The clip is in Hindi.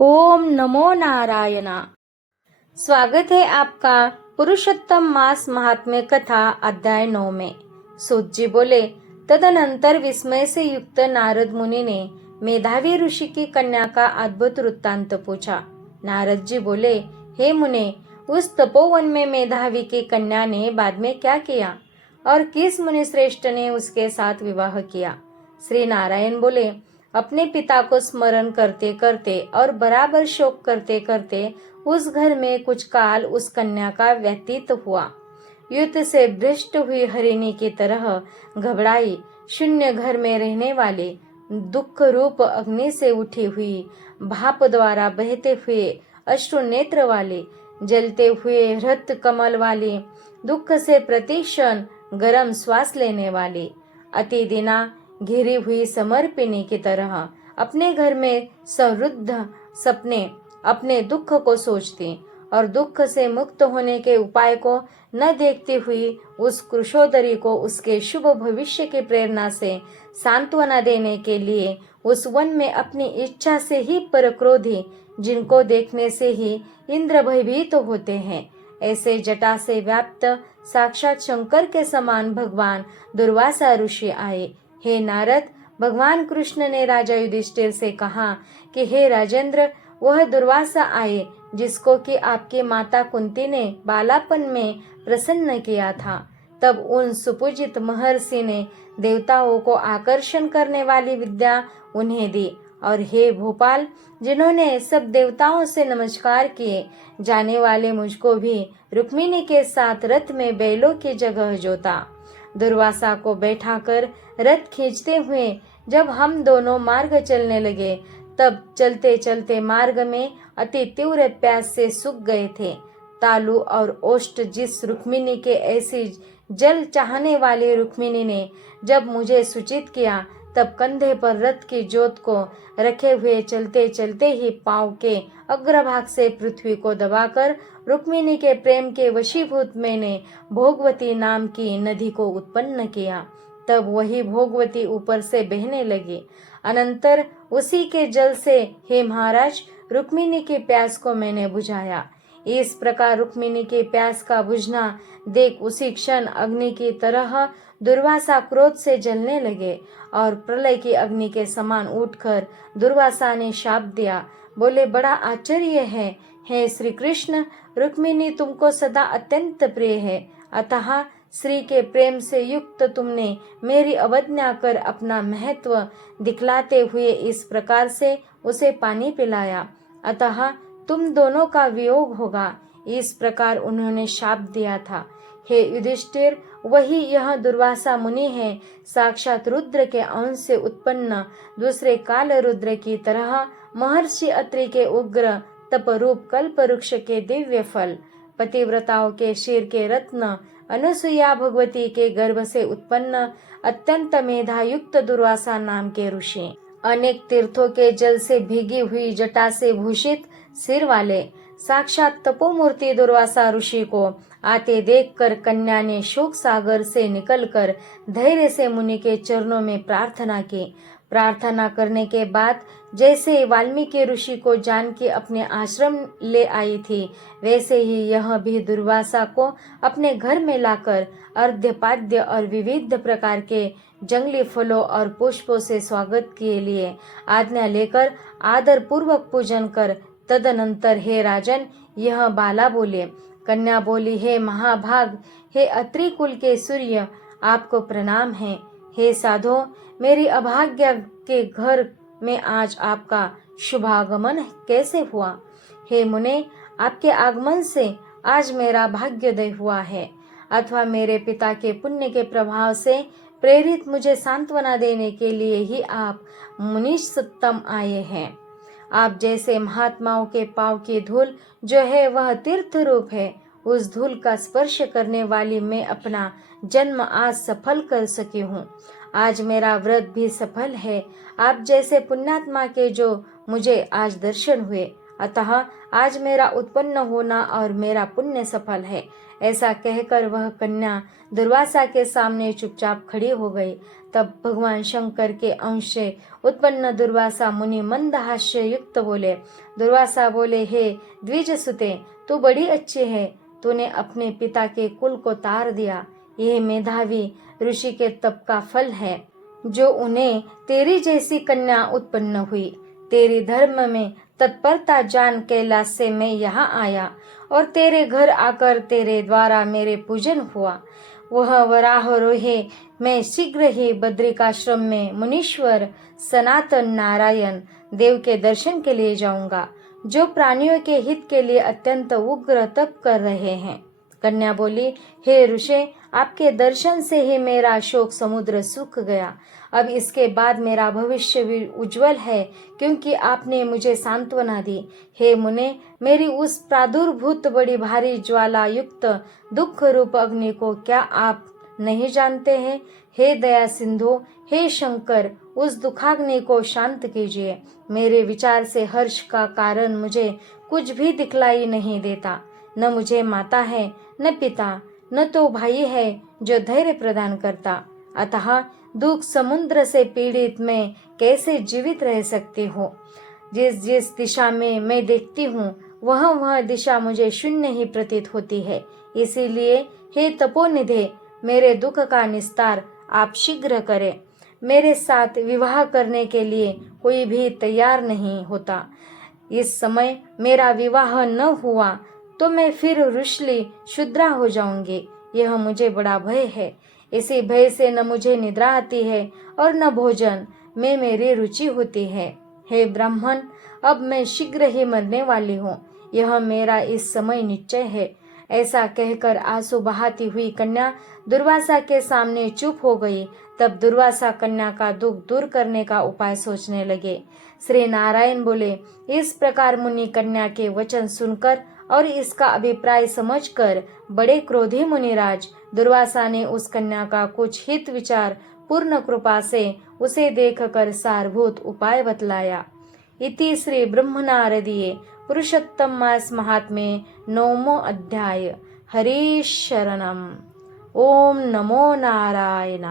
ओम नमो नारायणा। स्वागत है आपका पुरुषोत्तम मास महात्म्य कथा अध्याय 9 में। सूत जी बोले, तदनंतर विस्मय से युक्त नारद मुनि ने मेधावी ऋषि की कन्या का अद्भुत वृत्तांत पूछा। नारद जी बोले, हे मुने, उस तपोवन में मेधावी की कन्या ने बाद में क्या किया और किस मुनि श्रेष्ठ ने उसके साथ विवाह किया? श्री नारायण बोले, अपने पिता को स्मरण करते करते और बराबर शोक करते करते उस घर में कुछ काल उस कन्या का व्यतीत हुआ। युद्ध से भ्रष्ट हुई हरिणी की तरह घबराई, शून्य घर में रहने वाले, दुख रूप अग्नि से उठी हुई, भाप द्वारा बहते हुए अश्रु नेत्र वाले, जलते हुए हृत कमल वाले, दुख से प्रतिक्षण गरम श्वास लेने वाले, अति दिना घिरी हुई समर्पिणी की तरह अपने घर में समृद्ध सपने अपने दुख को सोचती और दुख से मुक्त होने के उपाय को न देखती हुई उस कृशोदरी को उसके शुभ भविष्य की प्रेरणा से सांत्वना देने के लिए उस वन में अपनी इच्छा से ही परक्रोधी, जिनको देखने से ही इंद्र भयभीत होते हैं, ऐसे जटा से व्याप्त साक्षात शंकर के समान भगवान दुर्वासा ऋषि आए। हे नारद, भगवान कृष्ण ने राजा युधिष्ठिर से कहा कि हे राजेंद्र, वह दुर्वासा आए जिसको कि आपकी माता कुंती ने बालापन में प्रसन्न किया था। तब उन सुपूजित महर्षि ने देवताओं को आकर्षण करने वाली विद्या उन्हें दी, और हे भोपाल, जिन्होंने सब देवताओं से नमस्कार किए, जाने वाले मुझको भी रुक्मिणी के साथ रथ में बैलों की जगह जोता। दुर्वासा को बैठाकर रथ खींचते हुए जब हम दोनों मार्ग चलने लगे, तब चलते चलते मार्ग में अति तीव्र प्यास से सूख गए थे। तालु और ओष्ठ जिस रुक्मिणी के ऐसी जल चाहने वाली रुक्मिणी ने जब मुझे सूचित किया, तब कंधे पर रथ की जोत को रखे हुए चलते चलते ही पांव के अग्रभाग से पृथ्वी को दबाकर रुक्मिणी के प्रेम के वशीभूत मैंने भोगवती नाम की नदी को उत्पन्न किया। तब वही भोगवती ऊपर से बहने लगी। अनंतर उसी के जल से, हे महाराज, रुक्मिणी की प्यास को मैंने बुझाया। इस प्रकार रुक्मिणी की प्यास का बुझना देख उसी क्षण अग्नि की तरह दुर्वासा क्रोध से जलने लगे और प्रलय की अग्नि के समान उठकर दुर्वासा ने शाप दिया। बोले, बड़ा आश्चर्य है, हे श्री कृष्ण, रुक्मिणी तुमको सदा अत्यंत प्रिय है, अतः श्री के प्रेम से युक्त तुमने मेरी अवज्ञा कर अपना महत्व दिखलाते हुए इस प्रकार से उसे पानी पिलाया, अतः तुम दोनों का वियोग होगा। इस प्रकार उन्होंने शाप दिया था। हे युधिष्ठिर, वही यह दुर्वासा मुनि है, साक्षात रुद्र के अंश से उत्पन्न दूसरे काल रुद्र की तरह महर्षि अत्रि के उग्र तपरूप कल्प वृक्ष के दिव्य फल, पतिव्रताओं के शीर के रत्न, अनुसुईया भगवती के गर्भ से उत्पन्न अत्यंत मेधा युक्त दुर्वासा नाम के ऋषि, अनेक तीर्थों के जल से भीगी हुई जटा से भूषित सिर वाले साक्षात तपोमूर्ति दुर्वासा ऋषि को आते देखकर कन्या ने शोक सागर से निकलकर धैर्य से मुनि के चरणों में प्रार्थना की। प्रार्थना करने के बाद जैसे वाल्मीकि ऋषि को जान के अपने आश्रम ले आई थी, वैसे ही यह भी दुर्वासा को अपने घर में लाकर अर्घ्यपाद्य और विविध प्रकार के जंगली फलों और पुष्पों से स्वागत के लिए आज्ञा लेकर आदर पूर्वक पूजन कर, तदनंतर हे राजन, यह बाला बोले। कन्या बोली, हे महाभाग, हे अत्रि कुल के सूर्य, आपको प्रणाम है। हे साधो, मेरी अभाग्य के घर में आज आपका शुभागमन कैसे हुआ? हे मुने, आपके आगमन से आज मेरा भाग्योदय हुआ है, अथवा मेरे पिता के पुण्य के प्रभाव से प्रेरित मुझे सांत्वना देने के लिए ही आप मुनीषोत्तम आए हैं। आप जैसे महात्माओं के पांव की धूल जो है वह तीर्थ रूप है, उस धूल का स्पर्श करने वाली मैं अपना जन्म आज सफल कर सकी हूँ। आज मेरा व्रत भी सफल है। आप जैसे पुण्यात्मा के जो मुझे आज दर्शन हुए, अतः आज मेरा उत्पन्न होना और मेरा पुण्य सफल है। ऐसा कहकर वह कन्या दुर्वासा के सामने चुपचाप खड़ी हो गई। तब भगवान शंकर के अंश से उत्पन्न दुर्वासा मुनि मंद हास्य युक्त बोले। दुर्वासा बोले, हे द्विजसुते, तू बड़ी अच्छी है। तूने अपने पिता के कुल को तार दिया। यह मेधावी ऋषि के तप का फल है जो उन्हें तेरी जैसी कन्या उत्पन्न हुई। तेरी धर्म में तत्परता जान कैलाश से मैं यहाँ आया और तेरे घर आकर तेरे द्वारा मेरे पूजन हुआ। वह वराहरोहे मैं शीघ्र ही बद्रिकाश्रम में मुनीश्वर सनातन नारायण देव के दर्शन के लिए जाऊंगा, जो प्राणियों के हित के लिए अत्यंत उग्र तप कर रहे हैं। कन्या बोली, हे ऋषि, आपके दर्शन से ही मेरा शोक समुद्र सूख गया। अब इसके बाद मेरा भविष्य भी उज्जवल है, क्योंकि आपने मुझे सांत्वना दी। हे मुने, मेरी उस प्रादुर्भूत बड़ी भारी ज्वाला युक्त दुख रूप अग्नि को क्या आप नहीं जानते हैं? हे दया सिंधु, हे शंकर, उस दुखाग्नि को शांत कीजिए। मेरे विचार से हर्ष का कारण मुझे कुछ भी दिखलाई नहीं देता। न मुझे माता है, न पिता, न तो भाई है जो धैर्य प्रदान करता। अतः दुख समुद्र से पीड़ित मैं कैसे जीवित रह सकती हूँ? जिस जिस दिशा में मैं देखती हूँ वह दिशा मुझे शून्य ही प्रतीत होती है। इसीलिए हे तपोनिधे, मेरे दुख का निस्तार आप शीघ्र करें। मेरे साथ विवाह करने के लिए कोई भी तैयार नहीं होता। इस समय मेरा विवाह न हुआ तो मैं फिर रुष्ली शुद्रा हो जाऊंगी। यह मुझे बड़ा भय है। इसी भय से न मुझे निद्रा आती है और न भोजन में मेरी रुचि होती है। हे ब्राह्मण, अब मैं शीघ्र ही मरने वाली हूँ। यह मेरा इस समय निश्चय है। ऐसा कहकर आंसू बहाती हुई कन्या दुर्वासा के सामने चुप हो गई। तब दुर्वासा कन्या का दुख दूर करने का उपाय सोचने लगे। श्री नारायण बोले, इस प्रकार मुनि कन्या के वचन सुनकर और इसका अभिप्राय समझकर बड़े क्रोधी मुनिराज दुर्वासा ने उस कन्या का कुछ हित विचार पूर्ण कृपा से उसे देखकर सारभूत उपाय बतलाया। इति श्री ब्रह्मनारदीये पुरुषोत्तम मास महात्म्ये 9वां अध्याय। हरि शरणम। ओम नमो नारायण।